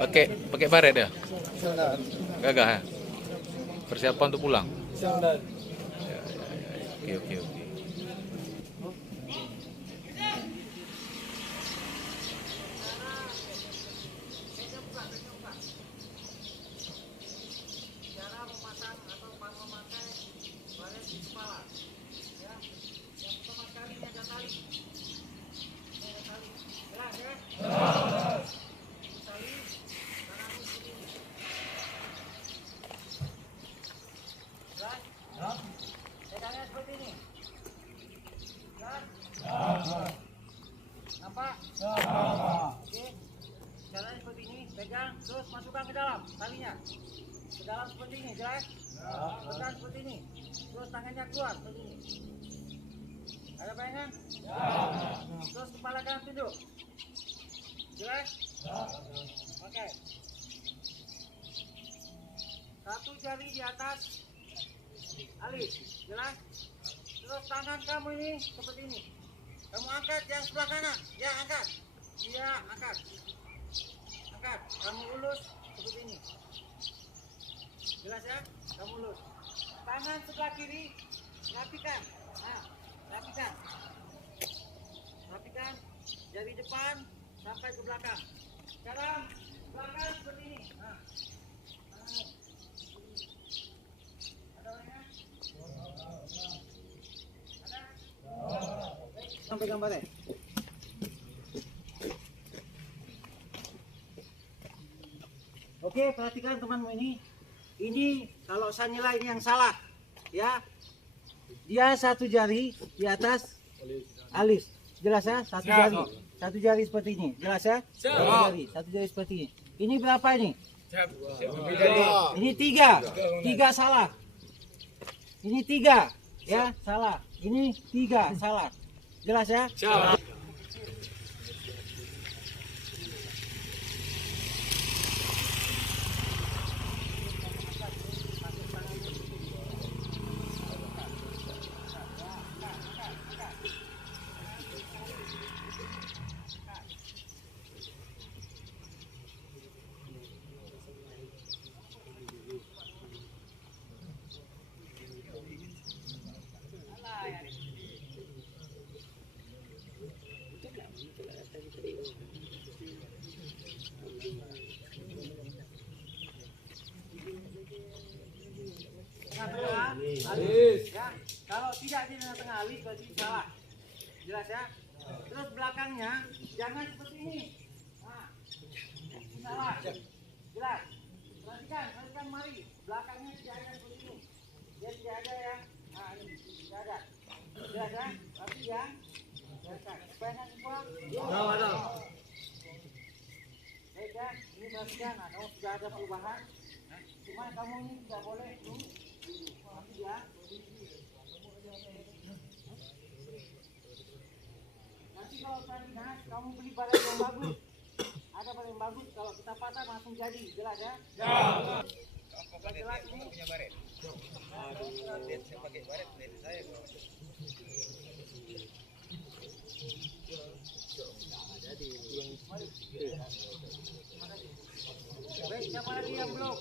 Pakai baret ya? Gagah ya? Persiapan untuk pulang. Oke. Cara memasang atau memakai baret di kepala. Ya, yang pertama kali ini ada tali. Ini ada tali. Jelas ya? Tali, tanganmu seperti ini. Jelas? Pegangnya seperti ini. Jelas? Nampak? Oke. Caranya seperti ini. Pegang, terus masukkan ke dalam talinya. Ke dalam seperti ini, jelas? Pegang seperti ini. Terus tangannya keluar seperti ini. Ada bayangan? Terus kepala kanan tunduk. Jelas? Oke. Satu jari di atas alis. Jelas? Terus tangan kamu ini seperti ini. Kamu angkat yang sebelah kanan. Ya, angkat. Iya, angkat. Angkat. Kamu ulus seperti ini. Jelas ya? Kamu ulus. Tangan sebelah kiri rapikan. Nah, rapikan. Rapikan dari depan sampai ke belakang. Sekarang belakang seperti ini. Nah, tanganmu. Ada orangnya? Ada? Sampai gambarnya. Oke, perhatikan temanmu ini. Ini kalau saya nilai ini yang salah, ya. Dia satu jari di atas alis, jelas ya? Satu jari seperti ini, jelas ya? Satu jari seperti ini. Ini berapa ini? Ini tiga salah. Ini tiga, ya salah. Ini tiga salah, jelas ya? Alis. Ya, kalau tidak di tengah alis berarti salah. Jelas ya? Terus belakangnya jangan seperti ini. Nah, salah. Jelas. Perhatikan mari. Belakangnya tidak ada seperti ini. Dia tidak ada ya. Nah, ini tidak ada. Jelas ya? Tapi yang pengen semua. Ada. Baik ya, ini perhatikan. Nah, kamu sudah ada perubahan. Cuma kamu ini tidak boleh nanti ya. Nanti kalau tandingan kamu beli barang yang bagus. Ada barang yang bagus, kalau kita patah langsung jadi, jelas ya? Jelas ini. Punya baret. Saya pakai baret dari saya. Baik, siapa lagi yang belum?